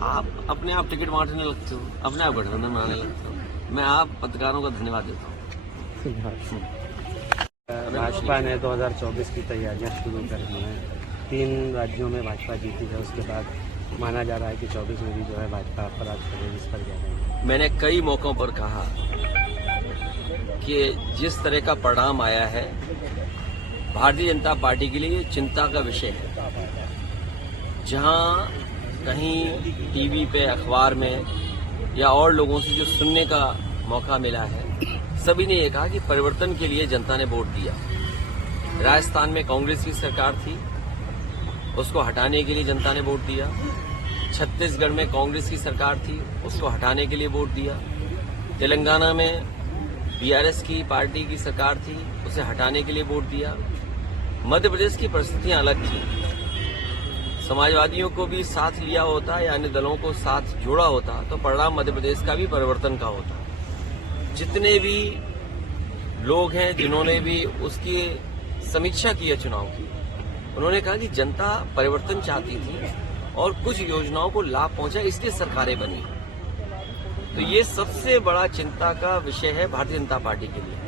आप अपने आप टिकट बांटने लगते हो, अपने आप गठबंधन बनाने लगते हो। मैं आप पत्रकारों का धन्यवाद देता हूँ। भाजपा ने 2024 की तैयारियां शुरू कर दी हैं। 3 राज्यों में भाजपा जीती है, उसके बाद माना जा रहा है कि 24 में भी जो है भाजपा अपराध करेगी। इस पर क्या कहेंगे? मैंने कई मौकों पर कहा कि जिस तरह का परिणाम आया है भारतीय जनता पार्टी के लिए चिंता का विषय है। जहां कहीं टीवी पे, अखबार में या और लोगों से जो सुनने का मौका मिला है, सभी ने ये कहा कि परिवर्तन के लिए जनता ने वोट दिया। राजस्थान में कांग्रेस की सरकार थी, उसको हटाने के लिए जनता ने वोट दिया। छत्तीसगढ़ में कांग्रेस की सरकार थी, उसको हटाने के लिए वोट दिया। तेलंगाना में बीआरएस की पार्टी की सरकार थी, उसे हटाने के लिए वोट दिया। मध्य प्रदेश की परिस्थितियां अलग थी। समाजवादियों को भी साथ लिया होता या अन्य दलों को साथ जोड़ा होता तो परिणाम मध्य प्रदेश का भी परिवर्तन का होता। जितने भी लोग हैं जिन्होंने भी उसकी समीक्षा की है चुनाव की, उन्होंने कहा कि जनता परिवर्तन चाहती थी और कुछ योजनाओं को लाभ पहुंचा, इसलिए सरकारें बनी। तो ये सबसे बड़ा चिंता का विषय है भारतीय जनता पार्टी के लिए,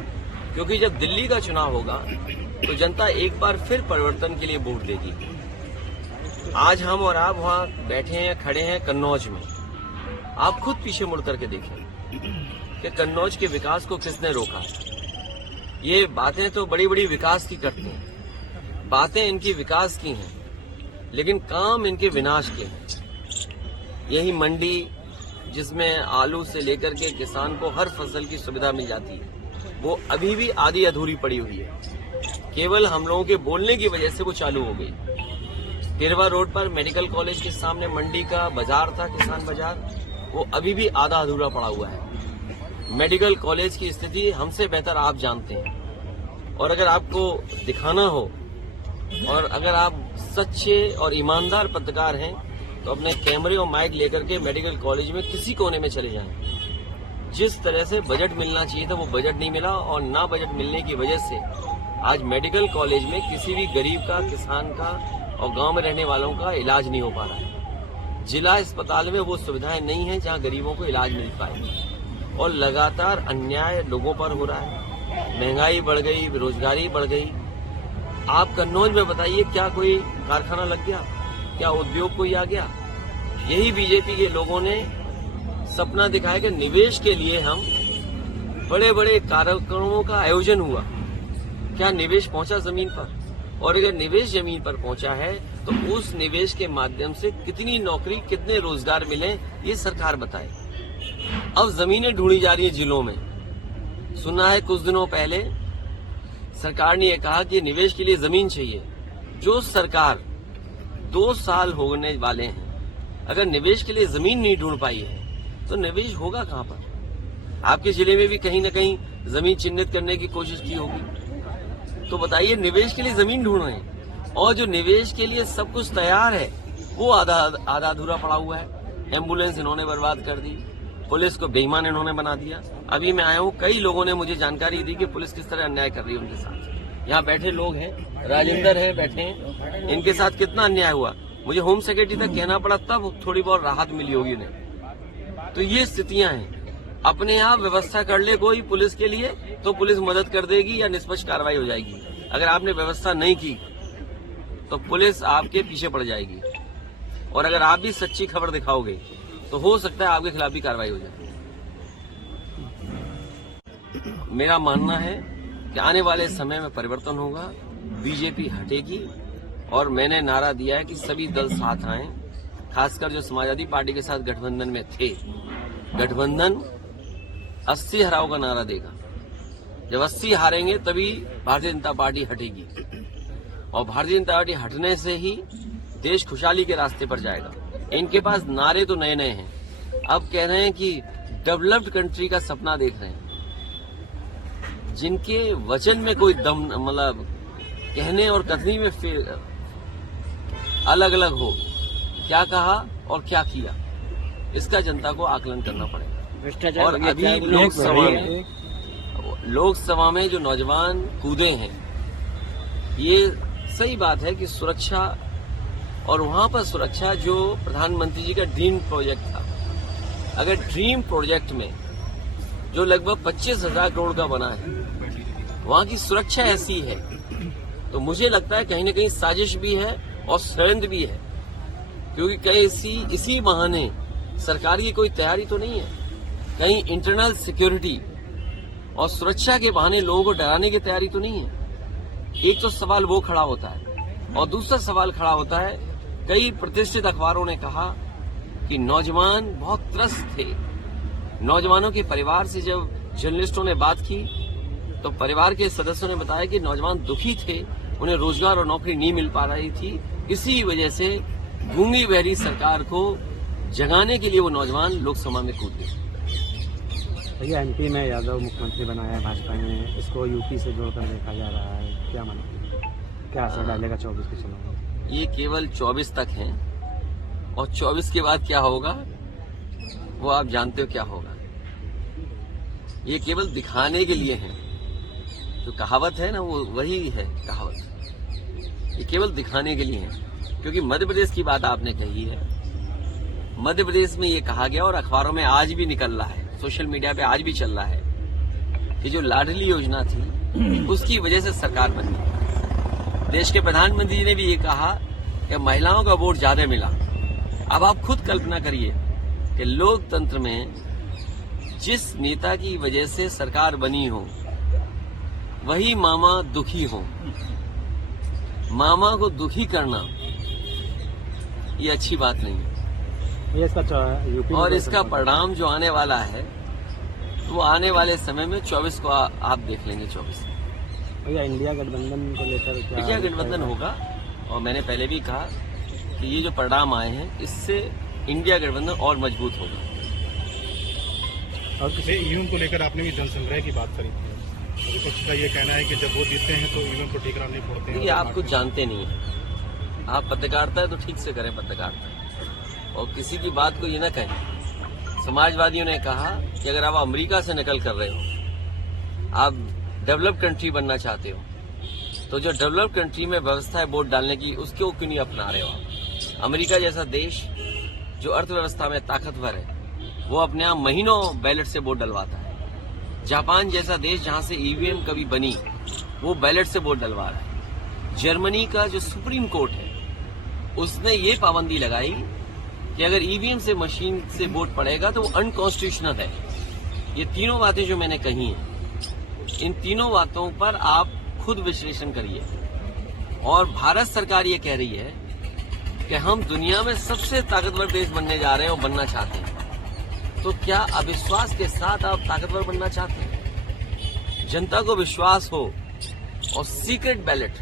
क्योंकि जब दिल्ली का चुनाव होगा तो जनता एक बार फिर परिवर्तन के लिए वोट देगी। आज हम और आप वहां बैठे हैं, खड़े हैं कन्नौज में। आप खुद पीछे मुड़ करके देखें कि कन्नौज के विकास को किसने रोका। ये बातें तो बड़ी बड़ी विकास की करते हैं, बातें इनकी विकास की हैं, लेकिन काम इनके विनाश के हैं। यही मंडी जिसमें आलू से लेकर के किसान को हर फसल की सुविधा मिल जाती है, वो अभी भी आधी अधूरी पड़ी हुई है। केवल हम लोगों के बोलने की वजह से वो चालू हो गई। तिरवा रोड पर मेडिकल कॉलेज के सामने मंडी का बाजार था, किसान बाजार, वो अभी भी आधा अधूरा पड़ा हुआ है। मेडिकल कॉलेज की स्थिति हमसे बेहतर आप जानते हैं, और अगर आपको दिखाना हो और अगर आप सच्चे और ईमानदार पत्रकार हैं तो अपने कैमरे और माइक लेकर के मेडिकल कॉलेज में किसी कोने में चले जाएं। जिस तरह से बजट मिलना चाहिए था वो बजट नहीं मिला, और ना बजट मिलने की वजह से आज मेडिकल कॉलेज में किसी भी गरीब का, किसान का और गांव में रहने वालों का इलाज नहीं हो पा रहा है। जिला अस्पताल में वो सुविधाएं नहीं है जहां गरीबों को इलाज मिल पाए, और लगातार अन्याय लोगों पर हो रहा है। महंगाई बढ़ गई, बेरोजगारी बढ़ गई। आप कन्नौज में बताइए, क्या कोई कारखाना लग गया, क्या उद्योग कोई आ गया? यही बीजेपी के लोगों ने सपना दिखाया कि निवेश के लिए हम बड़े बड़े कार्यक्रमों का आयोजन हुआ। क्या निवेश पहुंचा जमीन पर? और अगर निवेश जमीन पर पहुंचा है तो उस निवेश के माध्यम से कितनी नौकरी, कितने रोजगार मिले, ये सरकार बताए। अब जमीनें ढूंढी जा रही है जिलों में। सुना है कुछ दिनों पहले सरकार ने यह कहा कि निवेश के लिए जमीन चाहिए। जो सरकार 2 साल होने वाले हैं, अगर निवेश के लिए जमीन नहीं ढूंढ पाई है तो निवेश होगा कहां पर? आपके जिले में भी कहीं न कहीं जमीन चिन्हित करने की कोशिश की होगी। तो बताइए, निवेश के लिए जमीन ढूंढ रहे हैं, और जो निवेश के लिए सब कुछ तैयार है वो आधा अधूरा पड़ा हुआ है। एम्बुलेंस इन्होंने बर्बाद कर दी, पुलिस को बेईमान इन्होंने बना दिया। अभी मैं आया हूँ, कई लोगों ने मुझे जानकारी दी कि पुलिस किस तरह अन्याय कर रही है उनके साथ। यहाँ बैठे लोग हैं, राजेंद्र है बैठे हैं, इनके साथ कितना अन्याय हुआ। मुझे होम सेक्रेटरी तक कहना पड़ा, तब थोड़ी बहुत राहत मिली होगी उन्हें। तो ये स्थितियां हैं। अपने आप व्यवस्था कर ले कोई पुलिस के लिए तो पुलिस मदद कर देगी या निष्पक्ष कार्रवाई हो जाएगी। अगर आपने व्यवस्था नहीं की तो पुलिस आपके पीछे पड़ जाएगी, और अगर आप भी सच्ची खबर दिखाओगे तो हो सकता है आपके खिलाफ भी कार्रवाई हो जाए। मेरा मानना है कि आने वाले समय में परिवर्तन होगा, बीजेपी हटेगी, और मैंने नारा दिया है कि सभी दल साथ आएं। खासकर जो समाजवादी पार्टी के साथ गठबंधन में थे, गठबंधन 80 हराओ का नारा देगा। जब 80 हारेंगे तभी भारतीय जनता पार्टी हटेगी, और भारतीय जनता पार्टी हटने से ही देश खुशहाली के रास्ते पर जाएगा। इनके पास नारे तो नए नए हैं, अब कह रहे हैं कि डेवलप्ड कंट्री का सपना देख रहे हैं। जिनके वचन में कोई दम, मतलब कहने और कथनी में अलग अलग हो, क्या कहा और क्या किया, इसका जनता को आकलन करना पड़ेगा। और अभी लोकसभा में जो नौजवान कूदे हैं, ये सही बात है कि सुरक्षा और वहां पर सुरक्षा जो प्रधानमंत्री जी का ड्रीम प्रोजेक्ट था, अगर ड्रीम प्रोजेक्ट में जो लगभग 25,000 करोड़ का बना है, वहां की सुरक्षा ऐसी है, तो मुझे लगता है कहीं न कहीं साजिश भी है और षड्यंत्र भी है, क्योंकि कहीं इसी बहाने सरकार की कोई तैयारी तो नहीं है, कहीं इंटरनल सिक्योरिटी और सुरक्षा के बहाने लोगों को डराने की तैयारी तो नहीं है। एक तो सवाल वो खड़ा होता है और दूसरा सवाल खड़ा होता है, कई प्रतिष्ठित अखबारों ने कहा कि नौजवान बहुत त्रस्त थे। नौजवानों के परिवार से जब जर्नलिस्टों ने बात की तो परिवार के सदस्यों ने बताया कि नौजवान दुखी थे, उन्हें रोजगार और नौकरी नहीं मिल पा रही थी, इसी वजह से गूंगी बहरी सरकार को जगाने के लिए वो नौजवान लोकसभा में कूद गए। भैया एमपी में यादव मुख्यमंत्री बनाया है भाजपा ने, इसको यूपी से जोड़कर देखा जा रहा है, क्या मानते हैं, क्या असर डालेगा 24 के चुनाव में? ये केवल 24 तक हैं और 24 के बाद क्या होगा वो आप जानते हो क्या होगा। ये केवल दिखाने के लिए हैं, जो कहावत है ना वो वही है कहावत, ये केवल दिखाने के लिए है। क्योंकि मध्य प्रदेश की बात आपने कही है, मध्य प्रदेश में ये कहा गया और अखबारों में आज भी निकल रहा है, सोशल मीडिया पे आज भी चल रहा है कि जो लाडली योजना थी उसकी वजह से सरकार बनी। देश के प्रधानमंत्री जी ने भी ये कहा कि महिलाओं का वोट ज्यादा मिला। अब आप खुद कल्पना करिए कि लोकतंत्र में जिस नेता की वजह से सरकार बनी हो वही मामा दुखी हो, मामा को दुखी करना ये अच्छी बात नहीं है। ये इसका यूपी और इसका परिणाम जो आने वाला है वो आने वाले समय में 24 को आप देख लेंगे। 24 भैया इंडिया गठबंधन को लेकर क्या इंडिया गठबंधन होगा, और मैंने पहले भी कहा कि ये जो परिणाम आए हैं इससे इंडिया गठबंधन और मजबूत होगा। और ईवीएम को लेकर आपने भी जनसंग्रह की बात करी थी, विपक्ष का ये कहना है कि जब वो जीतते हैं तो ईवीएम को ठीकरा नहीं फोड़ते हैं। ये आप कुछ जानते नहीं है, आप पत्रकारिता है तो ठीक से करें पत्रकारिता, और किसी की बात को ये न कहें। समाजवादियों ने कहा कि अगर आप अमेरिका से नकल कर रहे हो, आप डेवलप कंट्री बनना चाहते हो, तो जो डेवलप कंट्री में व्यवस्था है वोट डालने की उसको क्यों नहीं अपना रहे हो आप। अमेरिका जैसा देश जो अर्थव्यवस्था में ताकतवर है वो अपने आप महीनों बैलेट से वोट डलवाता है। जापान जैसा देश जहां से ईवीएम कभी बनी वो बैलेट से वोट डलवा रहा है। जर्मनी का जो सुप्रीम कोर्ट है उसने ये पाबंदी लगाई कि अगर ईवीएम से मशीन से वोट पड़ेगा तो वो अनकॉन्स्टिट्यूशनल है। ये तीनों बातें जो मैंने कही हैं, इन तीनों बातों पर आप खुद विश्लेषण करिए। और भारत सरकार ये कह रही है कि हम दुनिया में सबसे ताकतवर देश बनने जा रहे हैं और बनना चाहते हैं, तो क्या अविश्वास के साथ आप ताकतवर बनना चाहते हैं? जनता को विश्वास हो और सीक्रेट बैलेट,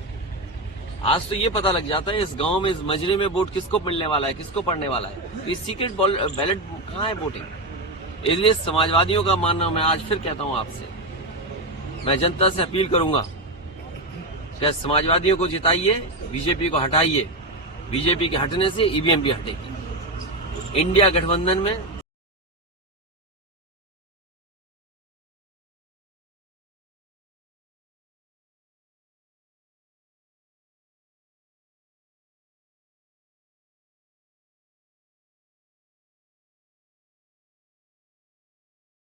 आज तो ये पता लग जाता है इस गांव में इस मजरे में वोट किसको मिलने वाला है, किसको पड़ने वाला है। ये सीक्रेट बैलेट कहाँ है वोटिंग। इसलिए समाजवादियों का मानना, मैं आज फिर कहता हूं आपसे, मैं जनता से अपील करूंगा कि समाजवादियों को जिताइए, बीजेपी को हटाइए। बीजेपी के हटने से ईवीएम भी हटेगी। इंडिया गठबंधन में